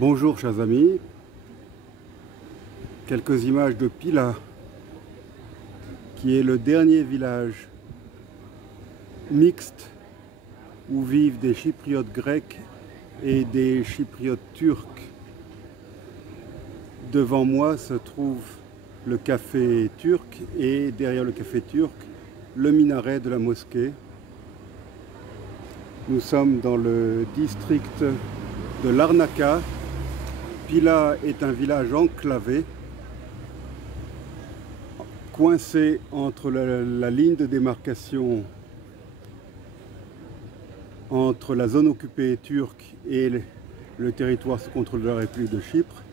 Bonjour chers amis, quelques images de Pila, qui est le dernier village mixte où vivent des Chypriotes grecs et des Chypriotes turcs. Devant moi se trouve le café turc et derrière le café turc, le minaret de la mosquée. Nous sommes dans le district de Larnaca. Pila est un village enclavé, coincé entre la ligne de démarcation entre la zone occupée turque et le territoire sous contrôle de la République de Chypre.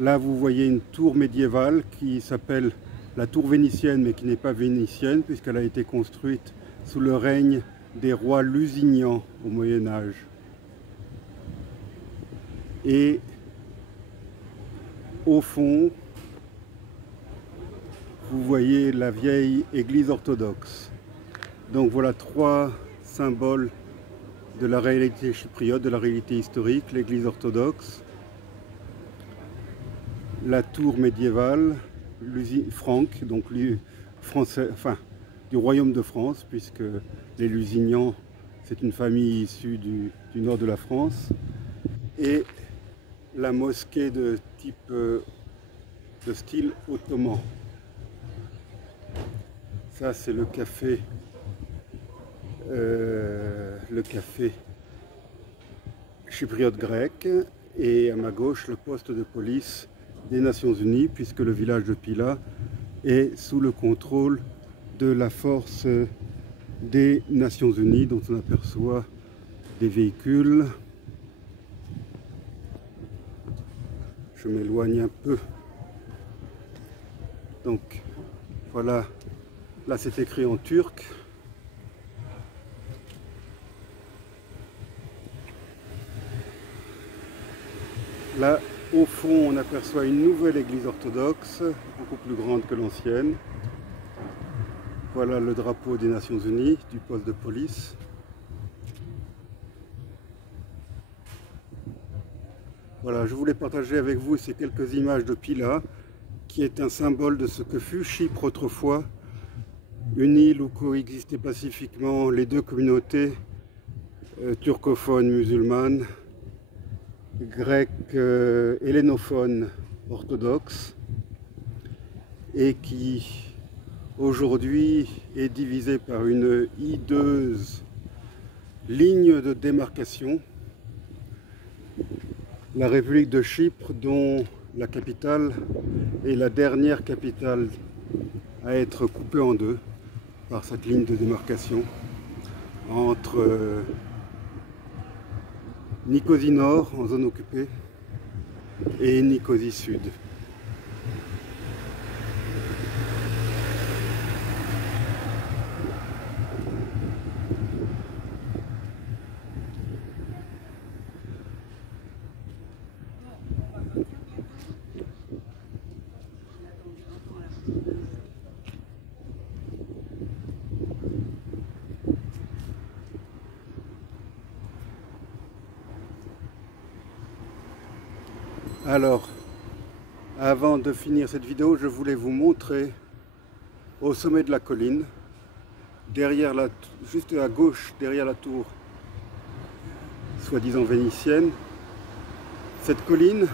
Là, vous voyez une tour médiévale qui s'appelle la tour vénitienne, mais qui n'est pas vénitienne puisqu'elle a été construite sous le règne des rois lusignans au Moyen-Âge. Et au fond, vous voyez la vieille église orthodoxe. Donc voilà trois symboles de la réalité chypriote, de la réalité historique: l'église orthodoxe, la tour médiévale, franque, donc français, enfin du royaume de France, puisque les Lusignans, c'est une famille issue du nord de la France, et la mosquée de style ottoman. Ça, c'est le café chypriote grec, et à ma gauche le poste de police des Nations Unies, puisque le village de Pila est sous le contrôle de la force des Nations Unies, dont on aperçoit des véhicules. Je m'éloigne un peu. Donc voilà, là c'est écrit en turc. Là au fond on aperçoit une nouvelle église orthodoxe, beaucoup plus grande que l'ancienne. Voilà le drapeau des Nations Unies, du poste de police. Voilà, je voulais partager avec vous ces quelques images de Pila, qui est un symbole de ce que fut Chypre autrefois, une île où coexistaient pacifiquement les deux communautés turcophones musulmanes, grecques hellénophones orthodoxes, et qui aujourd'hui est divisée par une hideuse ligne de démarcation. La République de Chypre, dont la capitale est la dernière capitale à être coupée en deux par cette ligne de démarcation entre Nicosie Nord, en zone occupée, et Nicosie Sud. Alors, avant de finir cette vidéo, je voulais vous montrer au sommet de la colline, derrière juste à gauche, derrière la tour soi-disant vénitienne, cette colline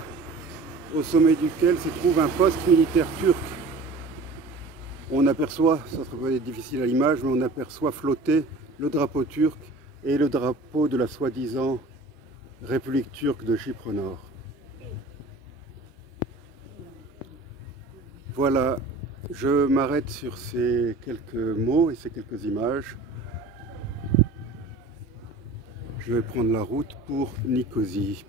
au sommet duquel se trouve un poste militaire turc. On aperçoit, ça serait peut-être difficile à l'image, mais on aperçoit flotter le drapeau turc et le drapeau de la soi-disant République turque de Chypre Nord. Voilà, je m'arrête sur ces quelques mots et ces quelques images. Je vais prendre la route pour Nicosie.